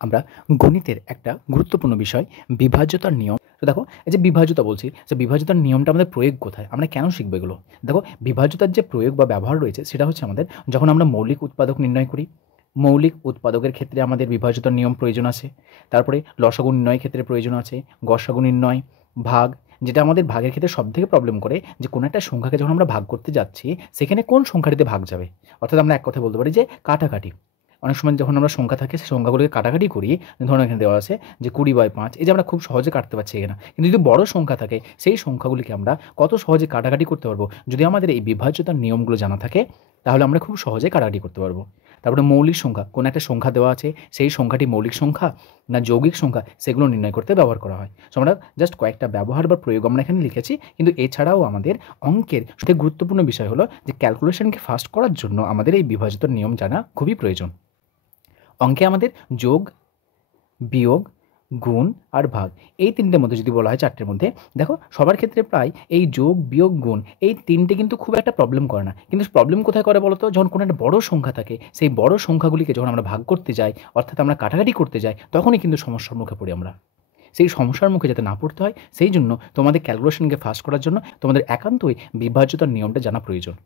আমরা গণিতের একটা গুরুত্বপূর্ণ বিষয় বিভাজ্যতার নিয়ম। তো দেখো, এই যে বিভাজ্যতা বলছি, যে বিভাজ্যতার নিয়মটা আমাদের প্রয়োগ কোথায়, আমরা কেন শিখবো এগুলো? দেখো, বিভাজ্যতার যে প্রয়োগ বা ব্যবহার রয়েছে সেটা হচ্ছে আমাদের যখন আমরা মৌলিক উৎপাদক নির্ণয় করি, মৌলিক উৎপাদকের ক্ষেত্রে আমাদের বিভাজ্যতার নিয়ম প্রয়োজন আছে। তারপরে লসাগু নির্ণয়ের ক্ষেত্রে প্রয়োজন আছে, গসাগু নির্ণয়, ভাগ, যেটা আমাদের ভাগের ক্ষেত্রে সবথেকে প্রবলেম করে যে কোনো একটা সংখ্যাকে যখন আমরা ভাগ করতে যাচ্ছি সেখানে কোন সংখ্যাটিতে ভাগ যাবে। অর্থাৎ আমরা এক কথা বলতে পারি যে কাটাকাটি। অনেক সময় যখন আমরা সংখ্যা থাকে সেই সংখ্যাগুলোকে কাটাকাটি করি, ধরুন এখানে দেওয়া আছে যে 20/5, এই যে আমরা খুব সহজে কাটতে পারছি এখানে। কিন্তু যদি বড় সংখ্যা থাকে সেই সংখ্যাগুলিকে আমরা কত সহজে কাটাকাটি করতে পারবো, যদি আমাদের এই বিভাজ্যতার নিয়মগুলো জানা থাকে তাহলে আমরা খুব সহজে কাটাকাটি করতে পারবো। তারপরে মৌলিক সংখ্যা, কোনো একটা সংখ্যা দেওয়া আছে, সেই সংখ্যাটি মৌলিক সংখ্যা না যৌগিক সংখ্যা সেগুলো নির্ণয় করতে ব্যবহার করা হয়। সো আমরা জাস্ট কয়েকটা ব্যবহার বা প্রয়োগ আমরা এখানে লিখেছি, কিন্তু এছাড়াও আমাদের অঙ্কের সবথেকে গুরুত্বপূর্ণ বিষয় হলো যে ক্যালকুলেশনকে ফাস্ট করার জন্য আমাদের এই বিভাজ্যতার নিয়ম জানা খুবই প্রয়োজন। অঙ্কে আমাদের যোগ, বিয়োগ, গুণ আর ভাগ, এই তিনটের মধ্যে যদি বলা হয় চারটের মধ্যে, দেখো সবার ক্ষেত্রে প্রায় এই যোগ, বিয়োগ, গুণ এই তিনটে কিন্তু খুব একটা প্রবলেম করে না। কিন্তু প্রবলেম কোথায় করে বলো তো? যখন কোনো একটা বড় সংখ্যা থাকে, সেই বড় সংখ্যাগুলিকে যখন আমরা ভাগ করতে যাই, অর্থাৎ আমরা কাটাকাটি করতে যাই, তখনই কিন্তু সমস্যার মুখে পড়ি আমরা। সেই সমস্যার মুখে যাতে না পড়তে হয় সেই জন্য তোমাদের ক্যালকুলেশনকে ফাস্ট করার জন্য তোমাদের একান্তই বিভাজ্যতার নিয়মটা জানা প্রয়োজন।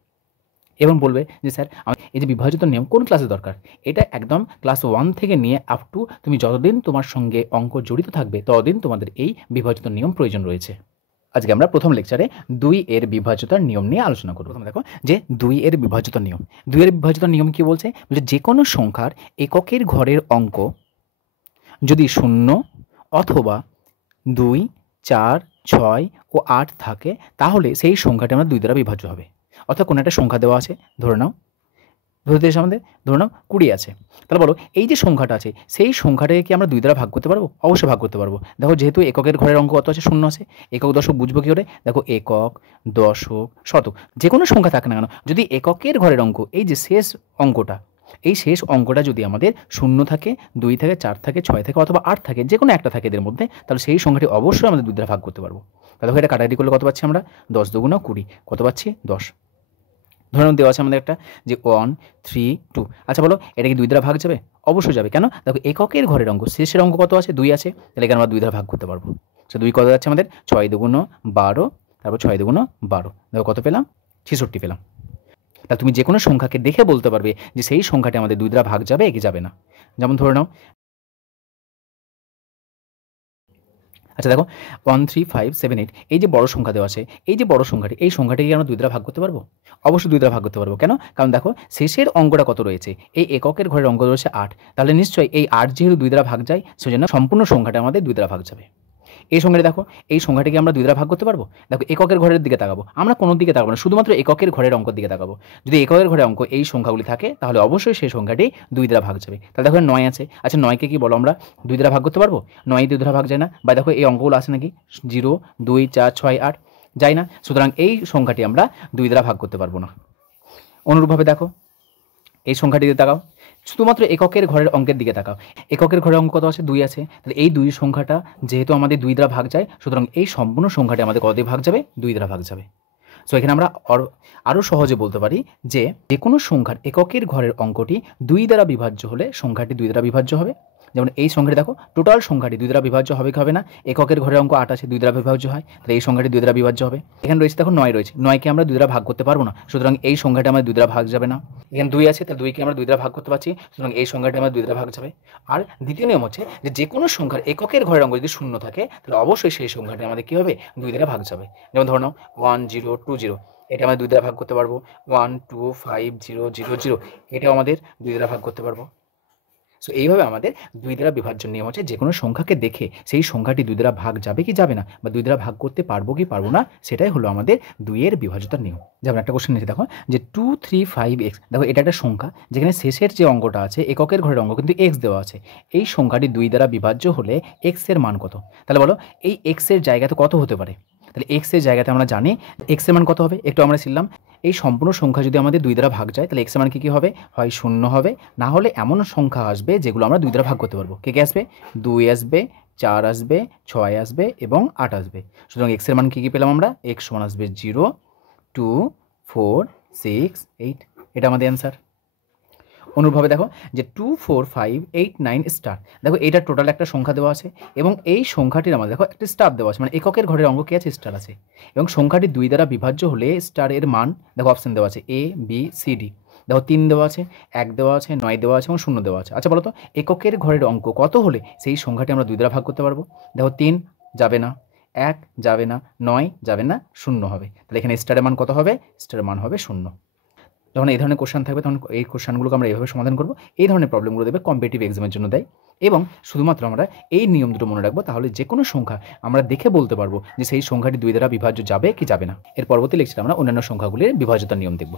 এবং বলবে যে স্যার এই যে বিভাজ্যতার নিয়ম কোন ক্লাসে দরকার? এটা একদম ক্লাস 1 থেকে নিয়ে আপ টু তুমি যতদিন তোমার সঙ্গে অঙ্ক জড়িত থাকবে ততদিন তোমাদের এই বিভাজ্যতার নিয়ম প্রয়োজন রয়েছে। আজকে আমরা প্রথম লেকচারে 2 এর বিভাজ্যতার নিয়ম নিয়ে আলোচনা করব। প্রথমে দেখো যে 2 এর বিভাজ্যতার নিয়ম। 2 এর বিভাজ্যতার নিয়ম কি বলছে? যে কোনো সংখ্যার এককের ঘরের অঙ্ক যদি 0 অথবা 2, 4, 6 ও 8 থাকে তাহলে সেই সংখ্যাটি আমরা 2 দ্বারা বিভাজ্য হবে। অর্থাৎ কোনো একটা সংখ্যা দেওয়া আছে, ধরে নাও আমাদের ধরে নাও 20 আছে। তাহলে বলো এই যে সংখ্যাটা আছে সেই সংখ্যাটাকে কি আমরা 2 দ্বারা ভাগ করতে পারবো? অবশ্যই ভাগ করতে পারবো। দেখো যেহেতু এককের ঘরের অঙ্ক কত আছে? 0 আছে। একক দশক বুঝবো কী করে? দেখো একক, দশক, শতক যে কোনো সংখ্যা থাকে না কেন, যদি এককের ঘরের অঙ্ক এই যে শেষ অঙ্কটা, এই শেষ অঙ্কটা যদি আমাদের 0 থাকে, 2 থাকে, 4 থাকে, 6 থাকে অথবা 8 থাকে, যে কোনো একটা থাকে এদের মধ্যে, তাহলে সেই সংখ্যাটি অবশ্যই আমাদের 2 দ্বারা ভাগ করতে পারবো। তাহলে দেখো এটা কাটাকাটি করলে কত পাচ্ছি আমরা? 10 দুগুণ 20, কত পাচ্ছি? 10। ধরুন দেওয়া আছে আমাদের একটা যে 1, 3, 2। আচ্ছা বলো এটা কি 2 দ্বারা ভাগ যাবে? অবশ্যই যাবে। কেন? দেখো এককের ঘরের অঙ্ক শেষের অঙ্ক কত আছে? 2 আছে, তাহলে এখানে আমরা 2 দ্বারা ভাগ করতে পারবো। সো 2 কত যাচ্ছে আমাদের? 6 দুগুণ 12, তারপর 6 দুগুণ 12, দেখো কত পেলাম? 66 পেলাম। তাহলে তুমি যে কোনো সংখ্যাকে দেখে বলতে পারবে যে সেই সংখ্যাটি আমাদের 2 দ্বারা ভাগ যাবে কি যাবে না। যেমন ধরে নাও, আচ্ছা দেখো 1, 3, 5, 7, 8 এই যে বড় সংখ্যা দেওয়া আছে, এই যে বড় সংখ্যাটি, এই সংখ্যাটিকে আমরা 2 দ্বারা ভাগ করতে পারবো? অবশ্যই 2 দ্বারা ভাগ করতে পারবো। কেন? কারণ দেখো শেষের অঙ্কটা কত রয়েছে? এই এককের ঘরের অঙ্ক রয়েছে 8, তাহলে নিশ্চয়ই এই 8 যেহেতু 2 দ্বারা ভাগ যায় সেজন্য সম্পূর্ণ সংখ্যাটা আমাদের 2 দ্বারা ভাগ যাবে। এই সংখ্যাটি দেখো, এই সংখ্যাটিকে আমরা 2 দ্বারা ভাগ করতে পারবো? দেখো এককের ঘরের দিকে তাকাবো, আমরা কোনো দিকে তাকাবো না, শুধুমাত্র এককের ঘরের অঙ্কের দিকে তাকাবো। যদি এককের ঘরের অঙ্ক এই সংখ্যাগুলি থাকে তাহলে অবশ্যই সেই সংখ্যাটি 2 দ্বারা ভাগ যাবে। তাহলে দেখো 9 আছে, আচ্ছা 9কে কি বলো আমরা 2 দ্বারা ভাগ করতে পারবো? 9 2 দ্বারা ভাগ যায় না। বা দেখো এই অঙ্কগুলো আছে নাকি? 0, 2, 4, 6, 8 যায় না। সুতরাং এই সংখ্যাটি আমরা 2 দ্বারা ভাগ করতে পারবো না। অনুরূপভাবে দেখো এই সংখ্যাটিতে তাকাও, শুধুমাত্র এককের ঘরের অঙ্কের দিকে তাকাও। এককের ঘরের অঙ্ক কত আছে? 2 আছে। তাহলে এই 2 সংখ্যাটা যেহেতু আমাদের 2 দ্বারা ভাগ যায়, সুতরাং এই সম্পূর্ণ সংখ্যাটি আমাদের কত দিয়ে ভাগ যাবে? 2 দ্বারা ভাগ যাবে। সো এখানে আমরা আরও সহজে বলতে পারি যে যে কোনো সংখ্যার এককের ঘরের অঙ্কটি 2 দ্বারা বিভাজ্য হলে সংখ্যাটি 2 দ্বারা বিভাজ্য হবে। যেমন এই সংখ্যাটি দেখো, টোটাল সংখ্যাটি 2 দ্বারা বিভাজ্য হবে কি হবে না? এককের ঘরের অঙ্ক 8 আছে, 2 দ্বারা বিভাজ্য হয়, তাহলে এই সংখ্যাটি 2 দ্বারা বিভাজ্য হবে। এখানে রয়েছে দেখো 9 রয়েছে, 9কে আমরা 2 দ্বারা ভাগ করতে পারবো না, সুতরাং এই সংখ্যাটি আমাদের 2 দ্বারা ভাগ যাবে না। এখানে 2 আছে, তাহলে 2কে আমরা 2 দ্বারা ভাগ করতে পারছি, সুতরাং এই সংখ্যাটি আমাদের 2 দ্বারা ভাগ যাবে। আর দ্বিতীয় নিয়ম হচ্ছে যে যে কোনো সংখ্যার এককের ঘরের অঙ্ক যদি 0 থাকে তাহলে অবশ্যই সেই সংখ্যাটি আমাদের কী হবে? 2 দ্বারা ভাগ যাবে। যেমন ধরো নাও 1, 0, 2, 0, এটা আমরা 2 দ্বারা ভাগ করতে পারবো। 1, 2, 5, 0, 0, 0, এটাও আমাদের 2 দ্বারা ভাগ করতে পারবো। সো এইভাবে আমাদের 2 দ্বারা বিভাজ্য নিয়ম হচ্ছে যে কোনো সংখ্যাকে দেখে সেই সংখ্যাটি 2 দ্বারা ভাগ যাবে কি যাবে না, বা 2 দ্বারা ভাগ করতে পারবো কি পারবো না, সেটাই হলো আমাদের 2 এর বিভাজ্যতার নিয়ম। যেমন একটা কোশ্চেন নিয়েছে দেখো যে 2, 3, 5x, দেখো এটা একটা সংখ্যা যেখানে শেষের যে অঙ্কটা আছে এককের ঘরের অঙ্ক কিন্তু x দেওয়া আছে। এই সংখ্যাটি 2 দ্বারা বিভাজ্য হলে x এর মান কত? তাহলে বলো এই x এর জায়গাতে কত হতে পারে? তাহলে x এর জায়গাতে আমরা জানি x এর মান কত হবে, একটু আমরা শিখলাম। এই সম্পূর্ণ সংখ্যা যদি আমাদের 2 দ্বারা ভাগ যায় তাহলে x এর মান কী হবে? হয় 0 হবে, না হলে এমন সংখ্যা আসবে যেগুলো আমরা 2 দ্বারা ভাগ করতে পারবো। কে আসবে? 2 আসবে, 4 আসবে, 6 আসবে এবং 8 আসবে। সুতরাং x এর মান কী পেলাম আমরা? x সমান আসবে 0, 2, 4, 6, 8, এটা আমাদের অ্যান্সার। অনুরূপভাবে দেখো যে 2 4 5 8 9 স্টার, দেখো এটা টোটাল একটা সংখ্যা দেওয়া আছে এবং এই সংখ্যাটির আমাদের দেখো একটা স্টার দেওয়া আছে, মানে এককের ঘরের অঙ্ক কি আছে, স্টার আছে, এবং সংখ্যাটি 2 দ্বারা বিভাজ্য হলে স্টারের মান দেখো অপশন দেওয়া আছে এ বি সি ডি, দেখো 3 দেওয়া আছে, 1 দেওয়া আছে, 9 দেওয়া আছে এবং 0 দেওয়া আছে। আচ্ছা বলো তো এককের ঘরের অঙ্ক কত হলে সেই সংখ্যাটি আমরা 2 দ্বারা ভাগ করতে পারবো? দেখো 3 যাবে না, 1 যাবে না, 9 যাবে না, 0 হবে। তাহলে এখানে স্টারের মান কত হবে? স্টারের মান হবে 0। যখন এই ধরনের কোশ্চেন থাকবে তখন এই কোশ্চেনগুলোকে আমরা এইভাবে সমাধান করব। এই ধরনের প্রবলেমগুলো দেবে কম্পিটিটিভ এক্সামের জন্য দেয়, এবং শুধুমাত্র আমরা এই নিয়ম দুটো মনে রাখবো, তাহলে যে কোনো সংখ্যা আমরা দেখে বলতে পারবো যে সেই সংখ্যাটি 2 দ্বারা বিভাজ্য যাবে কি যাবে না। এর পরবর্তী লেকচারে আমরা অন্যান্য সংখ্যাগুলির বিভাজ্যতার নিয়ম দেখব।